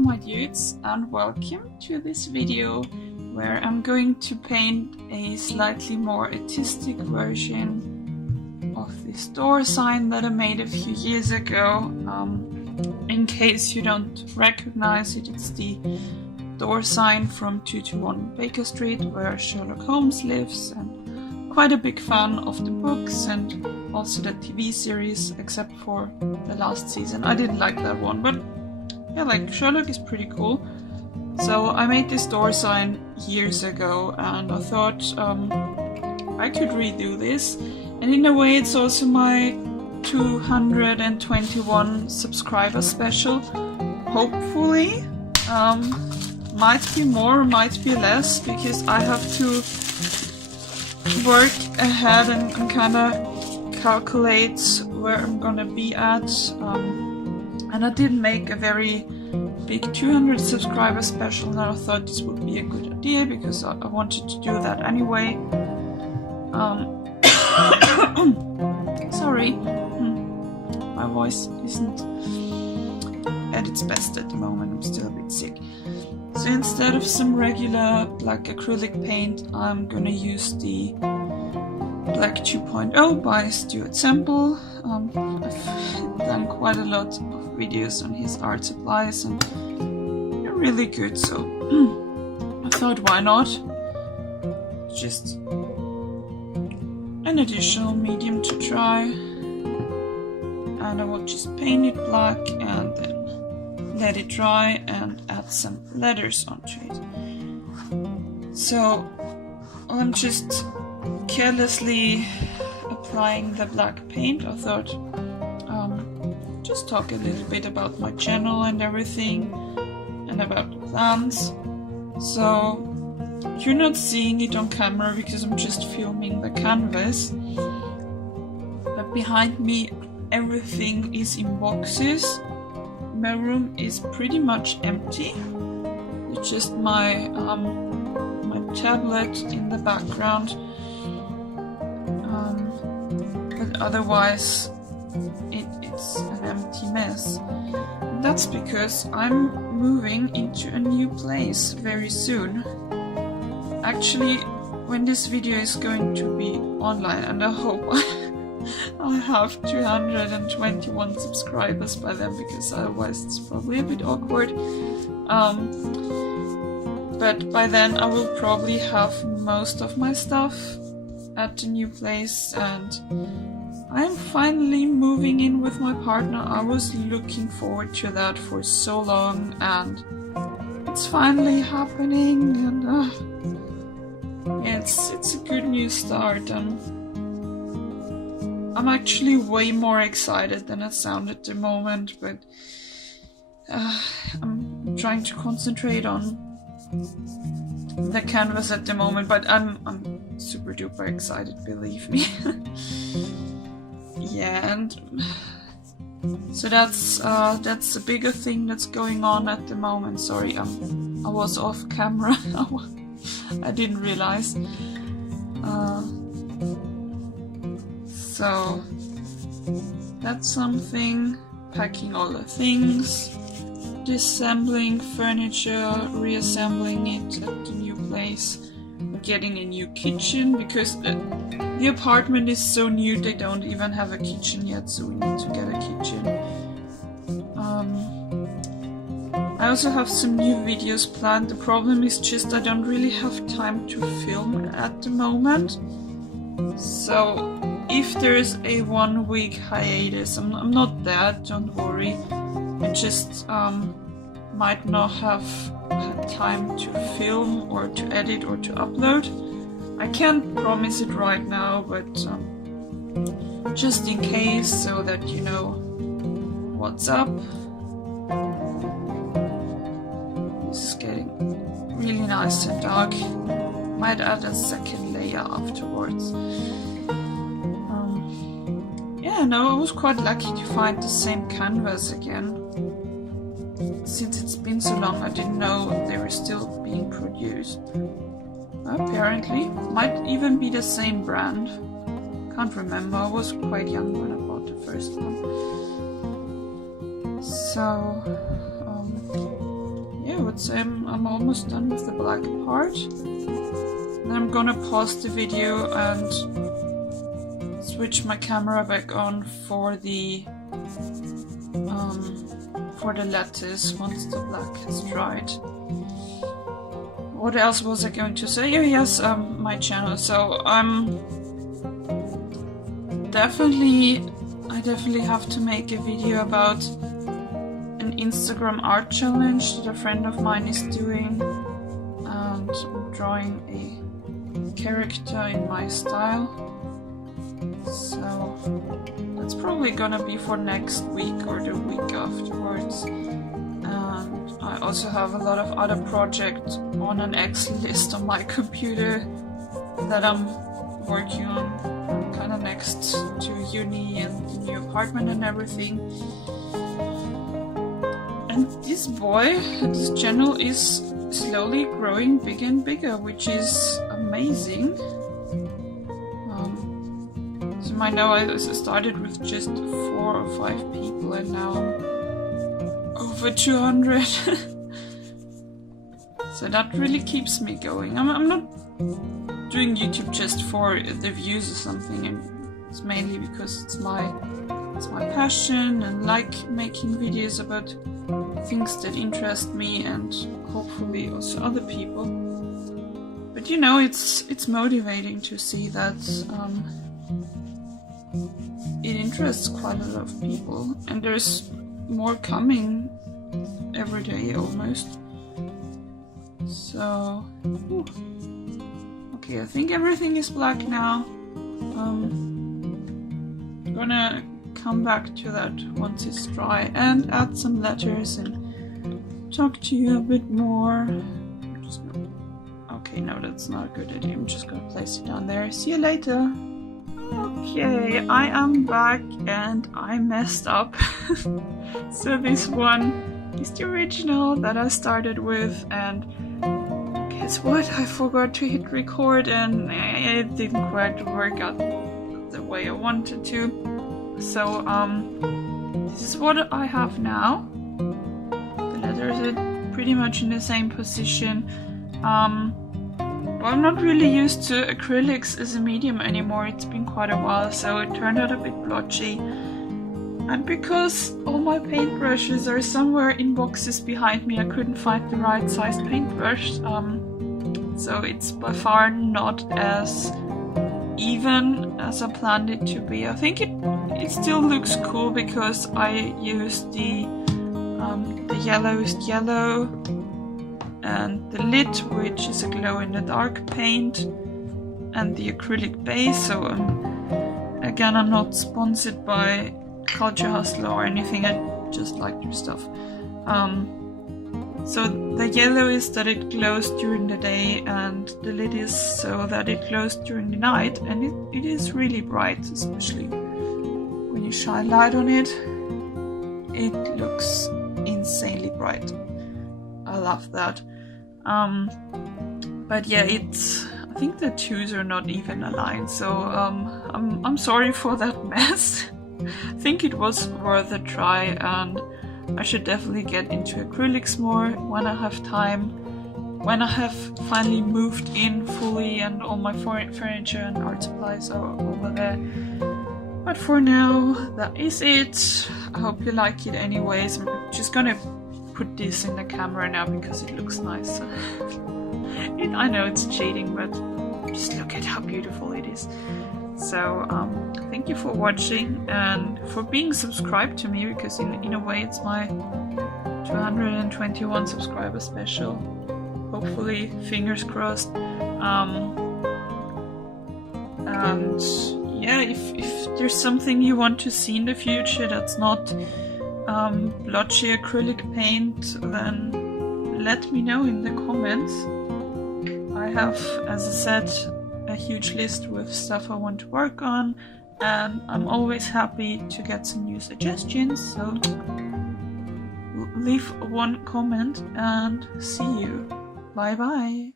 my dudes, and welcome to this video where I'm going to paint a slightly more artistic version of this door sign that I made a few years ago. In case you don't recognize it, it's the door sign from 221 Baker Street where Sherlock Holmes lives, and quite a big fan of the books and also the TV series, except for the last season. I didn't like that one, but yeah, like Sherlock is pretty cool. So I made this door sign years ago and I thought I could redo this, and in a way it's also my 221 subscriber special. Hopefully, might be more, might be less, because I have to work ahead and kind of calculate where I'm gonna be at. And I did make a very big 200 subscriber special, and I thought this would be a good idea because I wanted to do that anyway. Sorry, my voice isn't at its best at the moment. I'm still a bit sick. So instead of some regular black acrylic paint, I'm gonna use the Black 2.0 by Stuart Semple. I've done quite a lot of videos on his art supplies and they're really good, so I thought, why not? Just an additional medium to try, and I will just paint it black and then let it dry and add some letters onto it. So I'm just carelessly applying the black paint. I thought just talk a little bit about my channel and everything and about the plans. So you're not seeing it on camera because I'm just filming the canvas, but behind me everything is in boxes. My room is pretty much empty. It's just my my tablet in the background, but otherwise it's an empty mess. And that's because I'm moving into a new place very soon. Actually, when this video is going to be online, and I hope I have 221 subscribers by then, because otherwise it's probably a bit awkward. But by then I will probably have most of my stuff at the new place, and I'm finally moving in with my partner. I was looking forward to that for so long, and it's finally happening, and it's a good new start. I'm actually way more excited than I sound at the moment, but I'm trying to concentrate on the canvas at the moment, but I'm super duper excited, believe me. Yeah, and so that's a bigger thing that's going on at the moment. Sorry, I was off camera. I didn't realize. So that's something. Packing all the things, disassembling furniture, reassembling it at the new place, getting a new kitchen, because the apartment is so new they don't even have a kitchen yet, so we need to get a kitchen. I also have some new videos planned. The problem is just I don't really have time to film at the moment. So if there's a 1 week hiatus, I'm not dead, don't worry. I just might not have had time to film or to edit or to upload. I can't promise it right now, but just in case, so that you know what's up. This is getting really nice and dark. Might add a second layer afterwards. Yeah, no, I was quite lucky to find the same canvas again. Since it's been so long, I didn't know they were still being produced. Apparently, might even be the same brand. Can't remember, I was quite young when I bought the first one. So, would say I'm almost done with the black part. Then I'm gonna pause the video and switch my camera back on for the lettuce once the black has dried. What else was I going to say? Oh yes, my channel. So I definitely have to make a video about an Instagram art challenge that a friend of mine is doing, and I'm drawing a character in my style. So that's probably gonna be for next week or the week afterwards. And I also have a lot of other projects on an Excel list on my computer that I'm working on. I'm kind of next to uni and the new apartment and everything. And this boy, this channel is slowly growing bigger and bigger, which is amazing. So you might know I started with just 4 or 5 people and now I'm over 200. So that really keeps me going. I'm not doing YouTube just for the views or something, and it's mainly because it's my passion and like making videos about things that interest me and hopefully also other people. But you know, it's motivating to see that it interests quite a lot of people, and there's more coming every day almost. So okay, I think everything is black now. I'm gonna come back to that once it's dry and add some letters and talk to you a bit more. Okay, no, that's not a good idea. I'm just gonna place it down there. See you later. Okay, I am back and I messed up. So this one is the original that I started with, and guess what? I forgot to hit record and it didn't quite work out the way I wanted to. So this is what I have now. The letters are pretty much in the same position. Well, I'm not really used to acrylics as a medium anymore. It's been quite a while, so it turned out a bit blotchy. And because all my paintbrushes are somewhere in boxes behind me, I couldn't find the right sized paintbrush. So it's by far not as even as I planned it to be. I think it still looks cool because I used the yellowest yellow and the lid, which is a glow-in-the-dark paint, and the acrylic base. So again, I'm not sponsored by Culture Hustler or anything, I just like their stuff. So the yellow is that it glows during the day, and the lid is so that it glows during the night, and it is really bright, especially when you shine light on it. It looks insanely bright. I love that. But yeah, I think the twos are not even aligned, so I'm sorry for that mess. I think it was worth a try, and I should definitely get into acrylics more when I have time, when I have finally moved in fully and all my furniture and art supplies are over there. But for now, that is it. I hope you like it anyways. I'm just gonna put this in the camera now because it looks nice. I know it's cheating, but just look at how beautiful it is. So thank you for watching and for being subscribed to me, because in a way it's my 221 subscriber special. Hopefully, fingers crossed. And yeah, if there's something you want to see in the future that's not blotchy acrylic paint, then let me know in the comments. I have, as I said, a huge list with stuff I want to work on, and I'm always happy to get some new suggestions, so leave one comment and see you. Bye bye.